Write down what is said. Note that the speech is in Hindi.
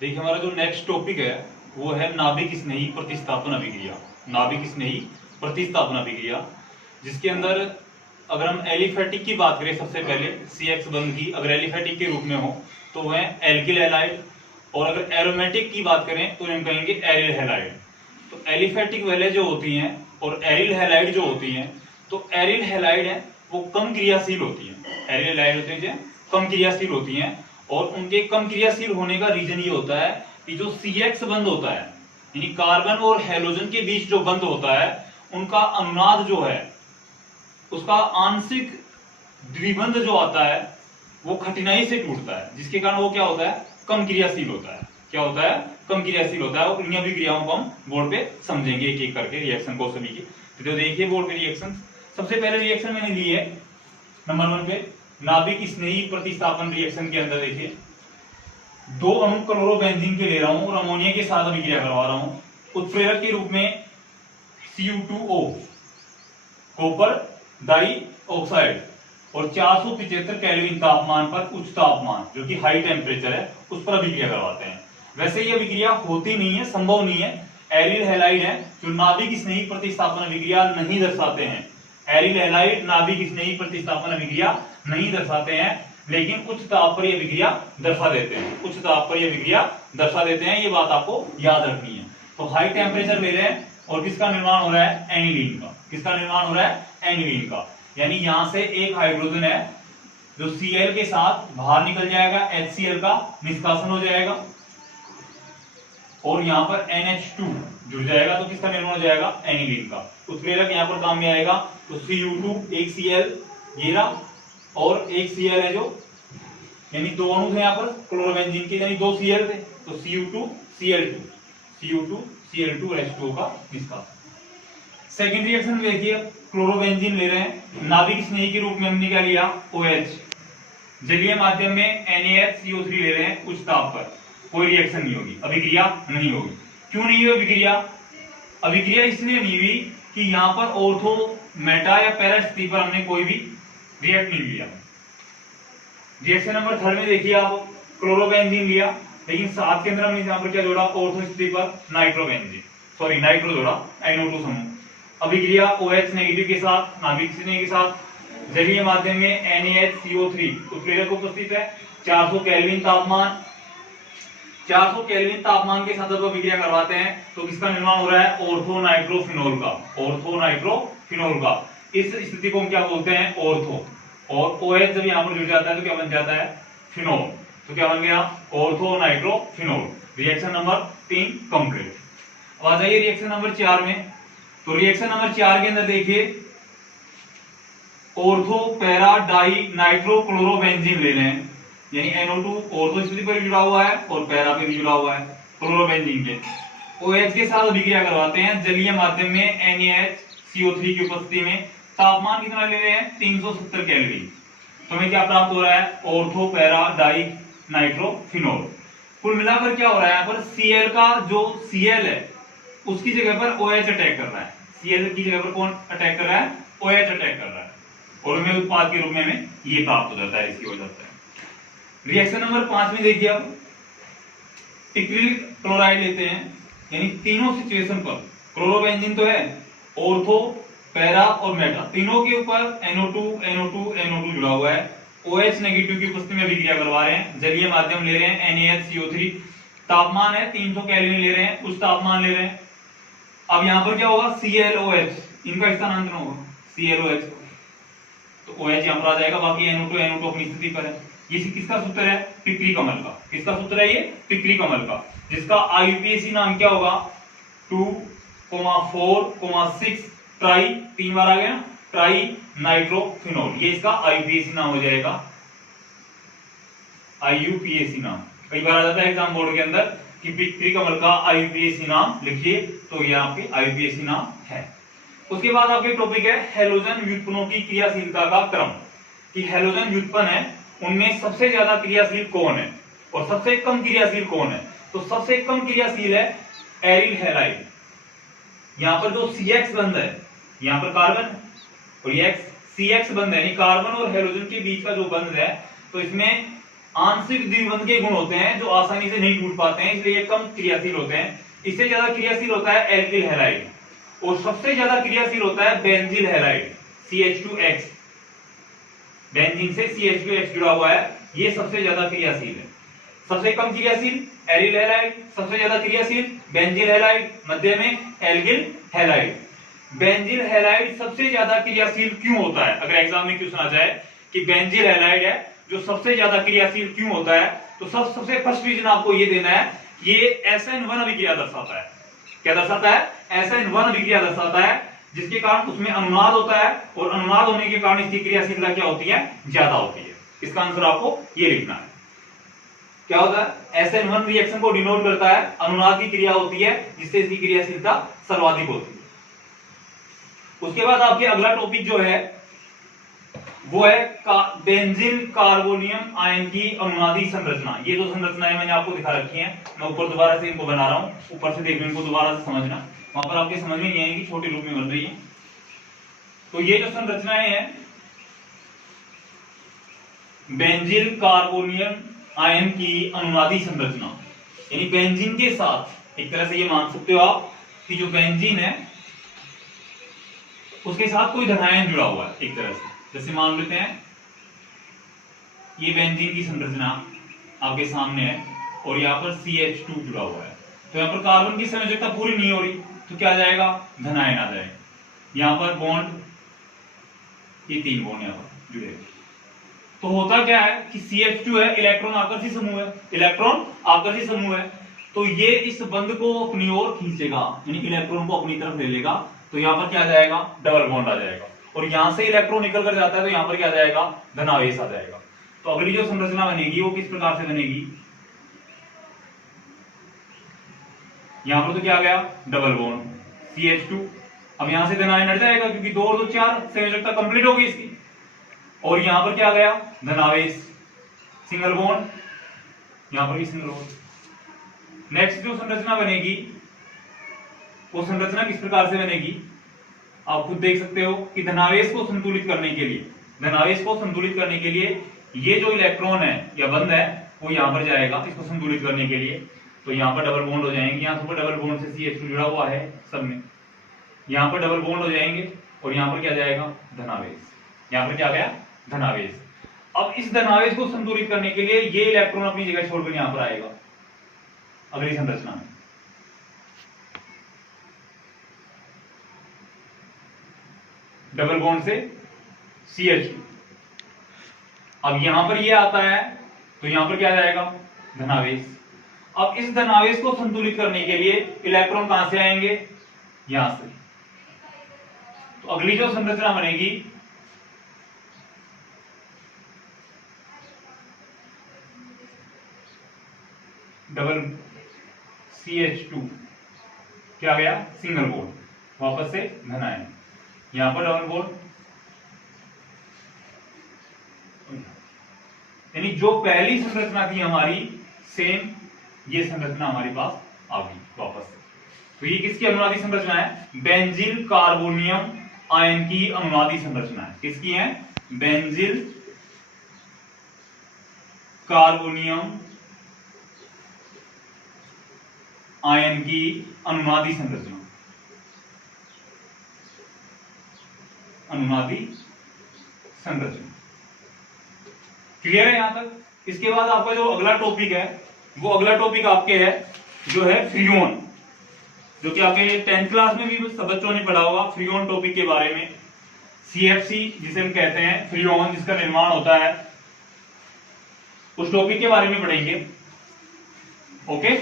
देखिए हमारा जो नेक्स्ट टॉपिक है वो है नाभिक स्नेही प्रतिस्थापन अभिक्रिया। नाभिक स्नेही प्रतिस्थापन अभिक्रिया जिसके अंदर अगर हम एलिफेटिक की बात करें सबसे पहले CX बंध की अगर एलिफेटिक के रूप में हो तो वह एल्किल हैलाइड, और अगर एरोमेटिक की बात करें तो हम कहेंगे एरिल हैलाइड। तो एलिफेटिक वाले जो होती हैं और एरिल हैलाइड जो होती हैं, तो एरिल हैलाइड है वो कम क्रियाशील होती है। एरिल हैलाइड होती है कम क्रियाशील होती हैं, और उनके कम क्रियाशील होने का रीजन ये होता है कि जो CX बंध होता है यानी कार्बन और हैलोजन के बीच जो बंध होता है उनका अनुनाद जो है उसका आंशिक द्विबंध जो आता है वो कठिनाई से टूटता है, जिसके कारण वो क्या होता है कम क्रियाशील होता है। क्या होता है कम क्रियाशील होता है। और इन अभिक्रियाओं को हम बोर्ड पे समझेंगे एक एक करके रिएक्शन को सभी की। तो देखिए बोर्ड पे रिएक्शन, सबसे पहले रिएक्शन मैंने ली है नंबर 1 पे नाभिक स्नेही प्रतिस्थापन रिएक्शन के अंदर देखिए 2 अणु क्लोरोबेंजीन के ले रहा हूं और अमोनिया के साथ अभिक्रिया करवा रहा हूं। उत्प्रेरक के रूप में Cu2O कॉपर डाई ऑक्साइड और 475 केल्विन तापमान पर उच्च तापमान जो कि हाई टेम्परेचर है उस पर अभिक्रिया करवाते हैं। वैसे ये अभिक्रिया होती नहीं है, संभव नहीं है। एरिल हैलाइड है जो नाभिक स्नेही प्रतिस्थापन अभिक्रिया नहीं दर्शाते हैं। एरिल हैलाइड नाभिक स्नेही प्रतिस्थापन अभिक्रिया नहीं दर्शाते हैं, लेकिन उच्च ताप पर अभिक्रिया दर्शा देते हैं। उच्च ताप पर अभिक्रिया दर्शा देते हैं, ये बात आपको याद रखनी है। तो हाई टेम्परेचर ले रहे हैं और किसका निर्माण हो रहा है एनिलीन का। किसका निर्माण हो रहा है एनिलीन का, यानी यहां से एक हाइड्रोजन है जो Cl के साथ बाहर निकल जाएगा, HCl का निष्कासन हो जाएगा और यहां पर NH2 जुड़ जाएगा, तो किसका निर्माण हो जाएगा एनिलीन का। उत्प्रेरक यहां पर काम में आएगा, तो Cu2 एक Cl ये रहा और एक Cl है जो, यानी 2 अणु थे यहां पर क्लोरोबेंजीन के, यानी 2 Cl थे, तो Cu2 Cl2 Cu2 Cl2 H2O का निष्कासन। सेकेंड रिएक्शन में देखिए क्लोरोबेंजीन ले रहे हैं, नाभिक स्नेही के रूप में हमने क्या लिया OH, जलीय माध्यम में NaHCO3 ले रहे हैं उच्च ताप पर, कोई रिएक्शन नहीं होगी, अभिक्रिया नहीं होगी। क्यों नहीं हुई अभिक्रिया? अभिक्रिया इसलिए नहीं हुई कि यहां पर ऑर्थो मेटा या पैरा स्थिति पर हमने कोई भी रिएक्ट नहीं लिया। रिएक्शन नंबर 3 में देखिए आप क्लोरोबेंजीन लिया, लेकिन साथ के अंदर हमने यहां पर क्या जोड़ा ऑर्थो स्थिति पर नाइट्रो जोड़ा NO2 समूह। अभिक्रिया OH नेगेटिव के साथ नाभिक स्नेही के साथ जलीय माध्यम में NaHCO3 उत्प्रेरक उपस्थित है। 400 केल्विन तापमान के साथ जब अभिक्रिया करवाते हैं तो किसका निर्माण हो रहा है ऑर्थो नाइट्रोफिनोल का। इस स्थिति को हम क्या बोलते हैं ऑर्थो, और OH जब यहां पर जुड़ जाता है तो क्या बन जाता है फिनोल, तो क्या बन गया ortho nitrophenol. Reaction number 3 complete. अब आ जाइए रिएक्शन नंबर 4 में। तो रिएक्शन नंबर 4 के अंदर देखिए ortho para dinitrochlorobenzene ले रहे हैं, यानी NO2 ऑर्थो स्थिति पर जुड़ा हुआ है और पैरा पे भी जुड़ा हुआ है क्लोरोबेंजीन के। OH के साथ अभिक्रिया करवाते हैं जलीय माध्यम में NaHCO3 की उपस्थिति में। तापमान कितना ले रहे हैं 370 केल्विन। तो हमें क्या प्राप्त हो रहा है ऑर्थो पैरा डाई नाइट्रोफिनोल। कुल मिलाकर क्या हो रहा है यहाँ पर Cl का जो Cl है उसकी जगह पर OH अटैक कर रहा है। Cl की जगह पर कौन अटैक कर रहा है OH अटैक कर रहा है, और हमें उत्पाद के रूप में हमें ये प्राप्त हो जाता है, इसकी हो जाता है। रिएक्शन नंबर 5 में देखिए अब टिक्रिल क्लोराइड लेते हैं, यानी तीनों सिचुएशन पर क्लोरोबेंजीन तो है, ऑर्थो पैरा और मेटा तीनों के ऊपर NO2 जुड़ा हुआ है। OH नेगेटिव की उपस्थिति में अभिक्रिया करवा रहे हैं, जलीय माध्यम ले रहे हैं NaHCO3, तापमान है 300 केल्विन ले रहे हैं, उच्च तापमान ले रहे हैं। अब यहां पर क्या होगा ClOH, इनका स्थानांतरण होगा ClOH, तो OH यहां पर आ जाएगा, बाकी NO2 अपनी स्थिति पर है। ये किसका सूत्र है पिक्री कमल का। किसका सूत्र है ये पिक्री कमल का, जिसका IUPAC नाम क्या होगा 2,4,6 ट्राई, 3 बार आ गया ना, ट्राई नाइट्रोफिनोल, ये इसका IUPAC नाम हो जाएगा। IUPAC नाम कई बार आ जाता है एग्जाम बोर्ड के अंदर कि पिक्री कमल का IUPAC नाम लिखिए, तो ये आपके IUPAC नाम है। उसके बाद आपके टॉपिक है हैलोजन व्युत्पन्नों की क्रियाशीलता का क्रम, कि हैलोजन व्युत्पन्न है उनमें सबसे ज्यादा क्रियाशील कौन है और सबसे कम क्रियाशील कौन है। तो सबसे कम क्रियाशील है एरिल हैलाइड। यहां पर जो CX बंध है, यहां पर कार्बन और ये CX बंध है, यानी कार्बन और हैलोजन के बीच का जो बंध है, तो इसमें आंशिक द्विबंध के गुण होते हैं जो आसानी से नहीं टूट पाते हैं, इसलिए ये कम क्रियाशील होते हैं। इससे ज्यादा क्रियाशील होता है एल्किल हैलाइड, और सबसे ज्यादा क्रियाशील होता है बेंजील हैलाइड CH2X। बेंजीन से CH2X जुड़ा हुआ है, ये सबसे ज्यादा क्रियाशील है। सबसे कम क्रियाशील एरिल हैलाइड, सबसे ज्यादा क्रियाशील बेंजील हैलाइड, मध्य में एल्किल हैलाइड। बेंजील हैलाइड सबसे ज्यादा क्रियाशील क्यों होता है? अगर एग्जाम में क्वेश्चन आ जाए कि बेंजील हैलाइड है जो सबसे ज्यादा क्रियाशील क्यों होता है, तो सबसे फर्स्ट रीजन आपको ये देना है, ये SN1 अभिक्रिया दर्शाता है। क्या दर्शाता है? SN1 अभिक्रिया दर्शाता है, जिसके कारण उसमें अनुनाद होता है, और अनुनाद होने के कारण इसकी क्रियाशीलता क्या होती है? ज्यादा होती है। इसका आंसर आपको ये लिखना है। क्या होता है? SN1 रिएक्शन को डिनोट करता है, अनुनाद की क्रिया होती है जिससे इसकी क्रियाशीलता सर्वाधिक होती है। उसके बाद आपके अगला टॉपिक जो है वो है बेंजील कार्बोनियम आयन की अनुनादी संरचना। ये जो संरचनाएं मैंने आपको दिखा रखी हैं, मैं ऊपर दोबारा से इनको बना रहा हूं, ऊपर से देखने इनको दोबारा से समझना, वहां पर आपके समझ में नहीं आएगी, छोटे रूप में बन रही है। तो ये जो संरचनाएं हैं बेंजील कार्बोनियम आयन की अनुनादी संरचना, यानी बेंजीन के साथ एक तरह से ये मान सकते हो आप कि जो बेंजीन है उसके साथ कोई धन आयन जुड़ा हुआ है एक तरह से। जैसे मान लेते हैं ये बेंजीन की संरचना आपके सामने है और यहाँ पर CH2 जुड़ा हुआ है, तो यहाँ पर कार्बन की संयोजकता पूरी नहीं हो रही, तो क्या आ जाएगा? धन आयन आ जाएगा। यहाँ पर बॉन्ड, ये 3 बॉन्ड यहाँ पर जुड़े, तो होता क्या है कि CH2 है, इलेक्ट्रॉन आकर्षी समूह है, इलेक्ट्रॉन आकर्षी समूह है, तो ये इस बंध को अपनी ओर खींचेगा, यानी इलेक्ट्रॉन को अपनी तरफ ले लेगा, तो यहाँ पर क्या आ जाएगा? डबल बॉन्ड आ जाएगा, और यहां से इलेक्ट्रॉन निकल कर जाता है तो यहां पर क्या आ जाएगा? धनावेश आ जाएगा। तो अगली जो संरचना बनेगी वो किस प्रकार से बनेगी? यहां पर तो क्या आ गया? Double bond CH2। अब यहां से धनायन हट जाएगा क्योंकि 2 और 2 4 संयोजकता कंप्लीट होगी इसकी, और यहां पर क्या आ गया? धनावेश, सिंगल बॉन्ड, यहां पर भी सिंगल बॉन्ड। नेक्स्ट जो संरचना बनेगी वो संरचना किस प्रकार से बनेगी? आप खुद देख सकते हो कि धनावेश को संतुलित करने के लिए, धनावेश को संतुलित करने के लिए ये जो इलेक्ट्रॉन है या बंध है वो यहां पर जाएगा इसको संतुलित करने के लिए, तो यहां पर डबल बॉन्ड हो जाएंगे, यहां पर डबल बॉन्ड से CH2 जुड़ा हुआ है सब में, यहां पर डबल बॉन्ड हो जाएंगे और यहां पर क्या जाएगा? धनावेश। यहां पर क्या गया? धनावेश। अब इस धनावेश को संतुलित करने के लिए ये इलेक्ट्रॉन अपनी जगह छोड़कर यहां पर आएगा अगली संरचना में। डबल बॉन्ड से CH2, अब यहां पर ये आता है तो यहां पर क्या जाएगा? धनावेश। अब इस धनावेश को संतुलित करने के लिए इलेक्ट्रॉन कहां से आएंगे? यहां से। तो अगली जो संरचना बनेगी डबल CH2, क्या गया? सिंगल बॉन्ड, वापस से धनायन, यहां पर डबल बॉन्ड, यानी जो पहली संरचना थी हमारी सेम ये संरचना हमारे पास आ गई वापस से। तो ये किसकी अनुनादी संरचना है? बेंजील कार्बोनियम आयन की अनुनादी संरचना है। किसकी है? बेंजील कार्बोनियम आयन की अनुनादी संरचना, अनुनादी संरचना। क्लियर है यहां तक? इसके बाद आपका जो अगला टॉपिक है वो अगला टॉपिक आपके है जो है फ्रियोन, जो कि आपके 10th क्लास में भी सब बच्चों ने पढ़ा होगा फ्रियोन टॉपिक के बारे में। CFC जिसे हम कहते हैं, फ्रियोन जिसका निर्माण होता है, उस टॉपिक के बारे में पढ़ेंगे। ओके।